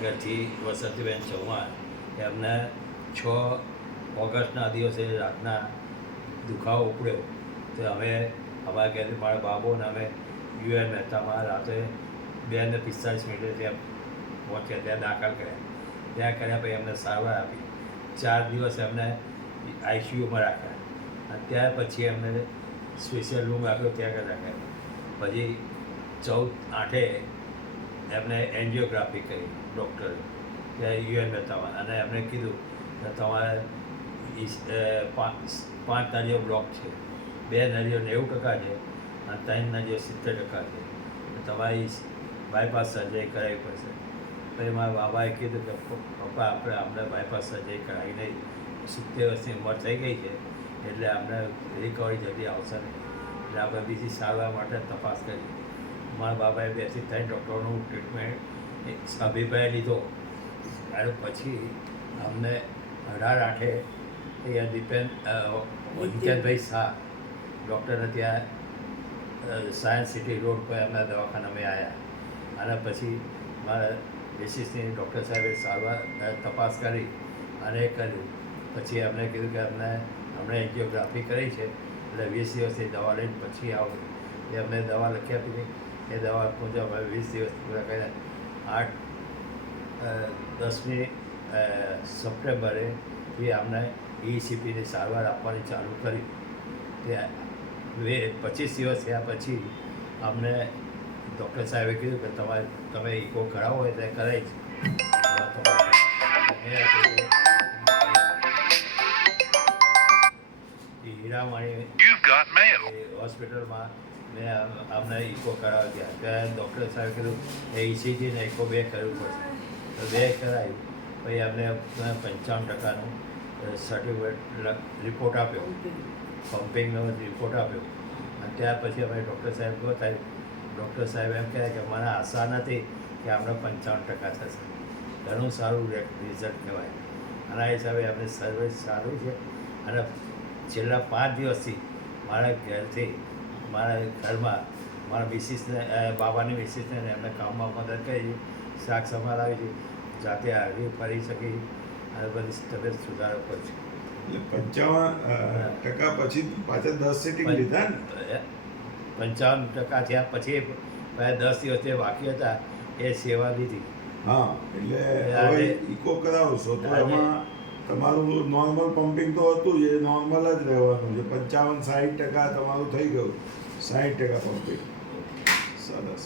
ઘરથી વસંતીબેન ચૌહાણ એમને 6 ઓગસ્ટના દિવસે રાતના દુખાવો ઉપડ્યો. તો અમે અમારા ઘરેથી મારા બાબુ અને અમે યુએન મહેતામાં રાત્રે 2:45 ત્યાં પહોંચ્યા, ત્યાં દાખલ કર્યા. ત્યાં કર્યા પછી એમને સારવાર આપી. 4 દિવસ એમને આઈસીયુમાં રાખ્યા અને ત્યાર પછી એમને સ્પેશિયલ રૂમ આપ્યો, ત્યાં રાખ્યા. પછી 14/8 એમને એન્જિયોગ્રાફી કરી ડૉક્ટરે ત્યાં યુએન મહેતામાં, અને એમણે કીધું કે તમારે 5 નળીઓ બ્લોક છે, 2 નળીઓ 90% છે અને 3 નળીઓ 70% છે. તમારી બાયપાસ સર્જરી કરાવવી પડશે. પછી મારા બાબાએ કીધું કે પપ્પા અમને બાયપાસ સર્જરી કરાવી નહીં, 70 વર્ષની ઉંમર થઈ ગઈ છે એટલે અમને રિકવરી જલ્દી આવશે નહીં, એટલે આપણે બીજી સારવાર માટે તપાસ કરી. મારા બાબાએ 2 થી 3 ડૉક્ટરોનું ટ્રીટમેન્ટ અભિપ્રાય લીધો. અને પછી અમને 18/8 અહીંયા વિજયભાઈ શાહ ડૉક્ટરને ત્યાં સાયન્સ સિટી રોડ પર એમના દવાખાનામાં આવ્યા. અને પછી મારા બેસીસની ડૉક્ટર સાહેબે સારવાર તપાસ કરી અને એ કર્યું. પછી એમણે કીધું કે અમને એન્જિયોગ્રાફી કરી છે એટલે 20 દિવસની દવા લઈને પછી આવો. એ અમને દવા લખી આપી. એ દવા મુજબ અમે 20 દિવસ પૂરા કર્યા. 10મી સપ્ટેમ્બરે એ અમને ECPની સારવાર આપવાની ચાલુ કરી. ત્યાં 25 દિવસ થયા પછી અમને ડૉક્ટર સાહેબે કીધું કે તમે ઇકો કરાવો હોય તો કરાવી છે. હીરામણી હોસ્પિટલમાં મેં અમને ઇકો કરાવી ગયા. ત્યાં ડૉક્ટર સાહેબે કીધું એ ECG ને ઇકો 2 કરવું પડશે. તો 2 કરાવી. પછી અમને 55%નું સર્ટિફિકેટ રિપોર્ટ આપ્યો, પમ્પિંગનો રિપોર્ટ આપ્યો. અને ત્યાર પછી અમે ડૉક્ટર સાહેબ બતાવ્યું. ડૉક્ટર સાહેબ એમ કહે કે મને આશા નથી કે આપણે 55% થશે. ઘણું સારું રિઝલ્ટ કહેવાય. આના હિસાબે આપણે સર્વિસ સારું છે. અને છેલ્લા 5 દિવસથી મારા ઘરથી મારા ઘરમાં મારા મિસિસને બાબાની મિસિસને એમને કામમાં મદદ કરી, શાક સમાર આવી છે, જાતે હરવી ફરી શકી અને બધી તબિયત સુધારો કરશે. 55% પછી પાછા 10 સિટિંગ લીધા ને? 55% થયા પછી 10 દિવસ જે બાકી હતા એ સેવા લીધી. હા, એટલે હવે ઇકો કરાવશો તો એમાં તમારું નોર્મલ પમ્પિંગ તો હતું, એ નોર્મલ જ રહેવાનું છે. 55-60% તમારું થઈ ગયું, 60% પમ્પિંગ. સરસ.